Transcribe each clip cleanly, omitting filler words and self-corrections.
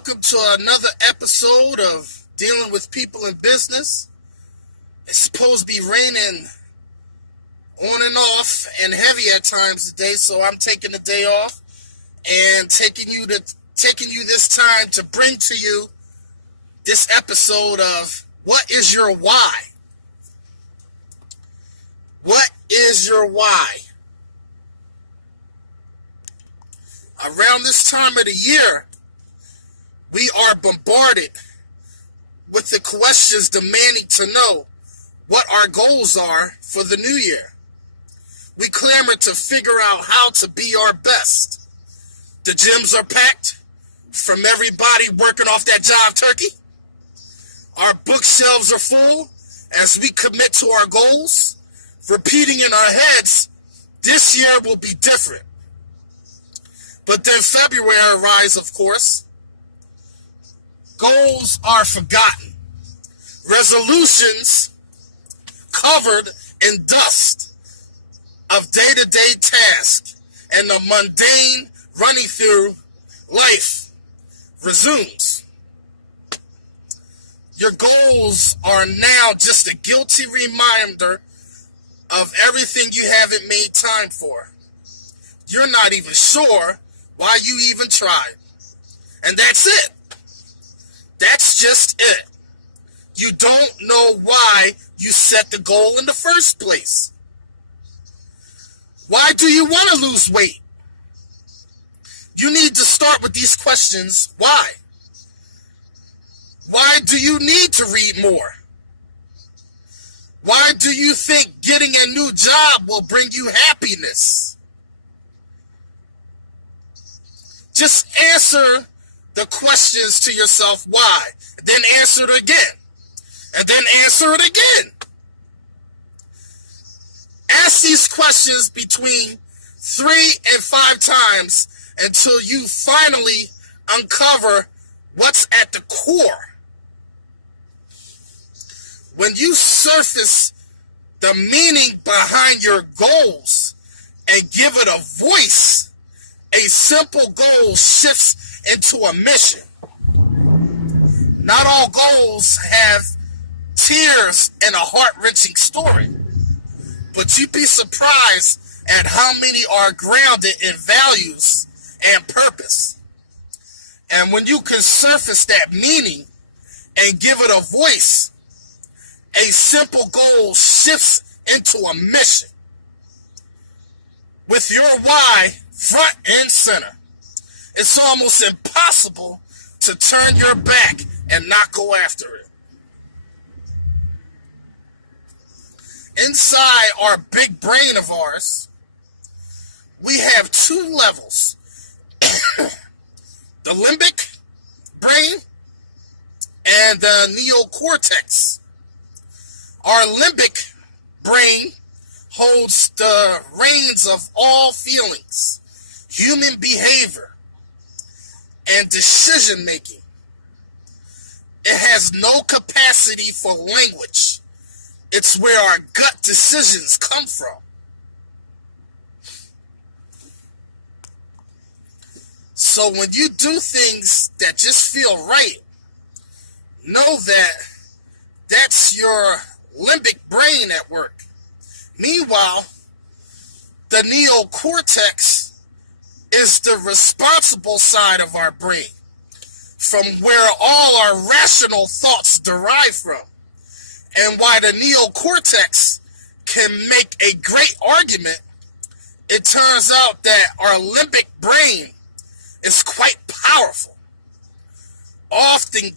Welcome to another episode of Dealing with People in Business. It's supposed to be raining on and off and heavy at times today, so I'm taking the day off and taking you this time to bring to you this episode of What is Your Why? What is your why? Around this time of the year, we are bombarded with the questions demanding to know what our goals are for the new year. We clamor to figure out how to be our best. The gyms are packed from everybody working off that jive turkey. Our bookshelves are full as we commit to our goals, repeating in our heads, this year will be different. But then February arrives, of course. Goals are forgotten. Resolutions covered in dust of day-to-day tasks, and the mundane running through life resumes. Your goals are now just a guilty reminder of everything you haven't made time for. You're not even sure why you even tried. And that's it. That's just it. You don't know why you set the goal in the first place. Why do you want to lose weight? You need to start with these questions. Why? Why do you need to read more? Why do you think getting a new job will bring you happiness? Just answer the questions to yourself, why? Then answer it again. And then answer it again. Ask these questions between 3 and 5 times until you finally uncover what's at the core. When you surface the meaning behind your goals and give it a voice, a simple goal shifts into a mission. Not all goals have tears and a heart-wrenching story, but you'd be surprised at how many are grounded in values and purpose. And when you can surface that meaning and give it a voice, a simple goal shifts into a mission. With your why front and center, it's almost impossible to turn your back and not go after it. Inside our big brain of ours, we have 2 levels. The limbic brain and the neocortex. Our limbic brain holds the reins of all feelings, human behavior, and decision making. It has no capacity for language. It's where our gut decisions come from. So when you do things that just feel right, know that that's your limbic brain at work. Meanwhile, the neocortex is the responsible side of our brain, from where all our rational thoughts derive from. And why the neocortex can make a great argument, it turns out that our limbic brain is quite powerful, often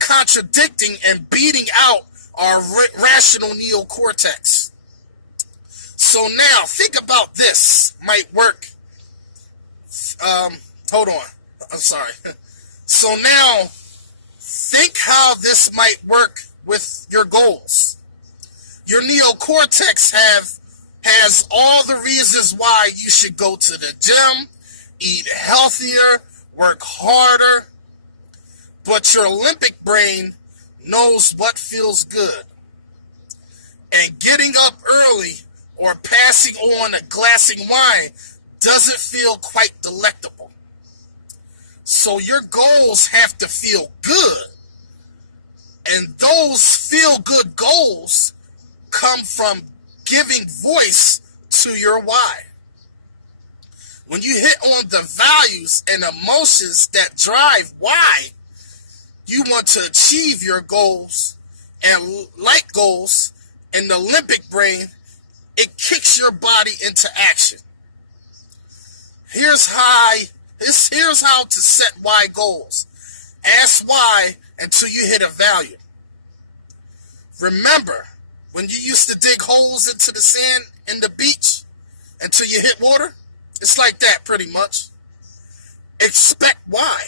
contradicting and beating out our rational neocortex. So now, think about this. Might work. Hold on. I'm sorry. So now, think how this might work with your goals. Your neocortex has all the reasons why you should go to the gym, eat healthier, work harder. But your limbic brain knows what feels good. And getting up early or passing on a glass of wine doesn't feel quite delectable. So So your goals have to feel good. And those feel-good goals come from giving voice to your why. When you hit on the values and emotions that drive why you want to achieve your goals and like goals in the limbic brain, it kicks your body into action. Here's how to set why goals. Ask why until you hit a value. Remember, when you used to dig holes into the sand in the beach until you hit water? It's like that pretty much. Expect why.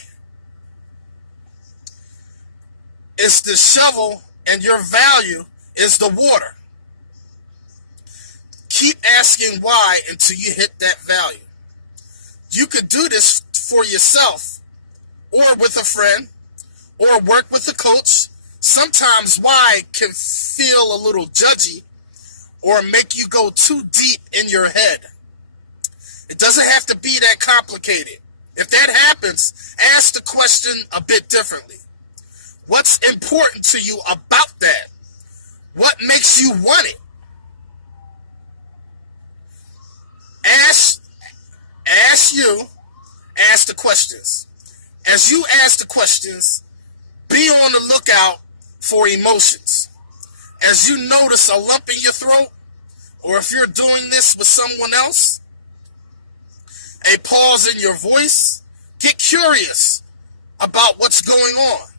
It's the shovel and your value is the water. Keep asking why until you hit that value. You could do this for yourself or with a friend or work with a coach. Sometimes why can feel a little judgy or make you go too deep in your head. It doesn't have to be that complicated. If that happens, ask the question a bit differently. What's important to you about that? What makes you want it? Ask the questions. As you ask the questions, be on the lookout for emotions. As you notice a lump in your throat, or if you're doing this with someone else, a pause in your voice, get curious about what's going on.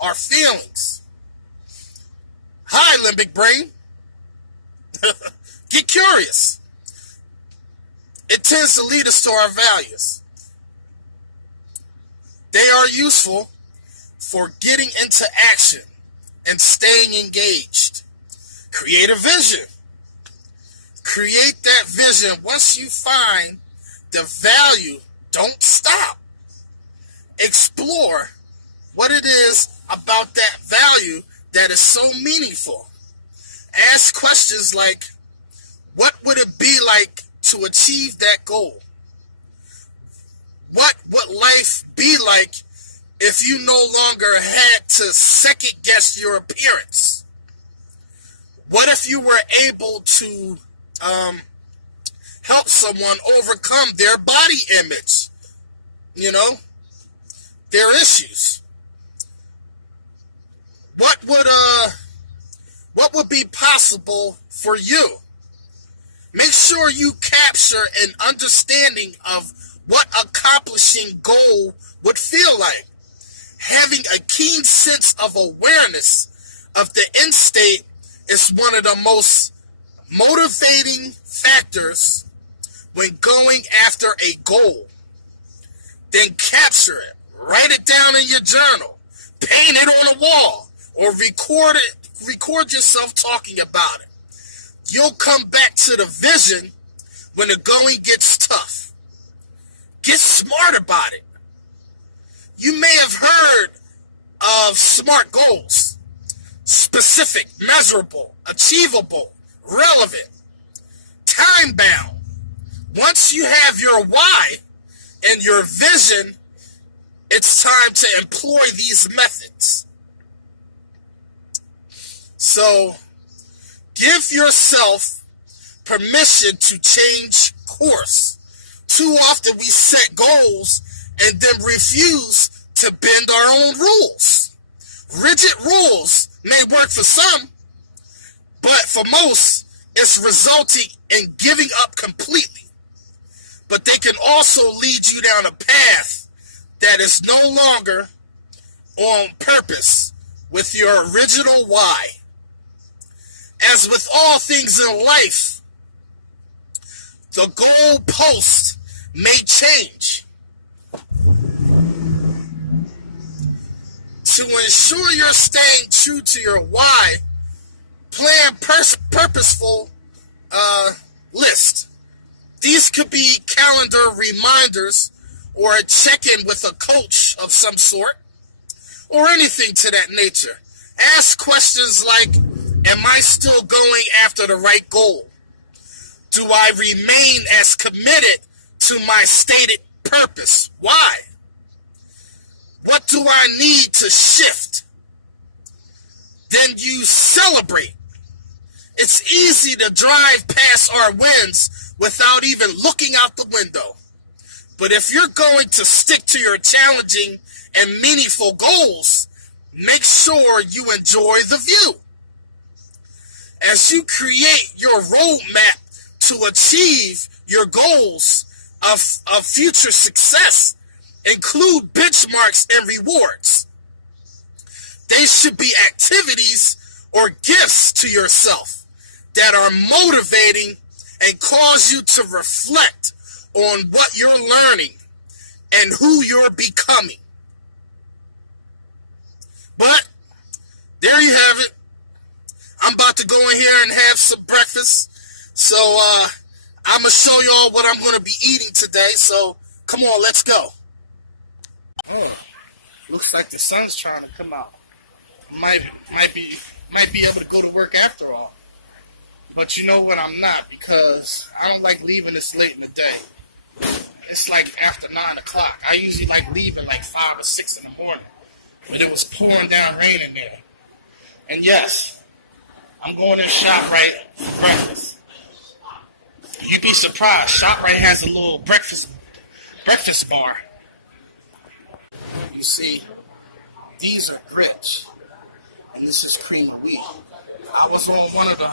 Our feelings. Hi, limbic brain. Get curious. It tends to lead us to our values. They are useful for getting into action and staying engaged. Create a vision. Create that vision. Once you find the value, don't stop. Explore what it is about that value that is so meaningful. Ask questions like, what would it be like to achieve that goal? What would life be like if you no longer had to second guess your appearance? What if you were able to help someone overcome their body image, their issues? What would be possible for you? Make sure you capture an understanding of what accomplishing goal would feel like. Having a keen sense of awareness of the end state is one of the most motivating factors when going after a goal. Then capture it. Write it down in your journal. Paint it on a wall. Or record yourself talking about it. You'll come back to the vision when the going gets tough. Get smart about it. You may have heard of SMART goals. Specific, measurable, achievable, relevant, time-bound. Once you have your why and your vision, it's time to employ these methods. So, give yourself permission to change course. Too often we set goals and then refuse to bend our own rules. Rigid rules may work for some, but for most, it's resulting in giving up completely. But they can also lead you down a path that is no longer on purpose with your original why. As with all things in life, the goalpost may change. To ensure you're staying true to your why, plan purposeful list. These could be calendar reminders or a check-in with a coach of some sort or anything to that nature. Ask questions like, am I still going after the right goal? Do I remain as committed to my stated purpose? Why? do I need to shift? Then you celebrate. It's easy to drive past our wins without even looking out the window. But if you're going to stick to your challenging and meaningful goals, make sure you enjoy the view. As you create your roadmap to achieve your goals of future success, include benchmarks and rewards. They should be activities or gifts to yourself that are motivating and cause you to reflect on what you're learning and who you're becoming. But there you have it. I'm about to go in here and have some breakfast. So I'm going to show y'all what I'm going to be eating today. So come on, let's go. Oh, looks like the sun's trying to come out. Might be able to go to work after all. But you know what, I'm not, because I don't like leaving this late in the day. It's like after 9 o'clock. I usually like leaving like 5 or 6 in the morning. But it was pouring down rain in there. And yes, I'm going to ShopRite for breakfast. You'd be surprised. ShopRite has a little breakfast bar. You see, these are grits. And this is cream of wheat. I was on one of the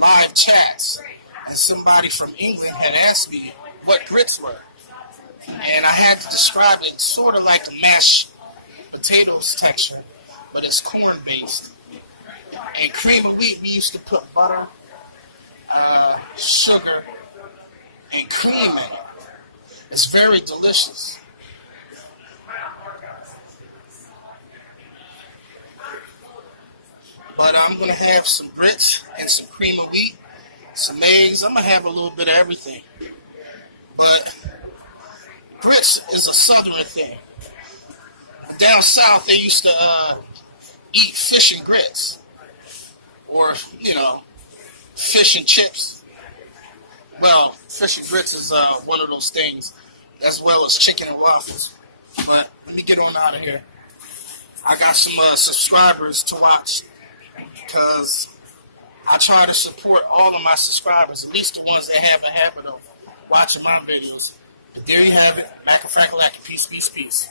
live chats, and somebody from England had asked me what grits were. And I had to describe it sort of like a mashed potatoes texture, but it's corn based. And cream of wheat, we used to put butter, sugar, and cream in it. It's very delicious. But I'm going to have some grits and some cream of wheat, some eggs. I'm going to have a little bit of everything. But grits is a southern thing. Down south, they used to eat fish and grits. Or, fish and chips. Well, fish and grits is one of those things, as well as chicken and waffles. But let me get on out of here. I got some subscribers to watch, because I try to support all of my subscribers, at least the ones that have a habit of watching my videos. But there you have it. Mac-a-frack-a-lack. Peace, peace, peace.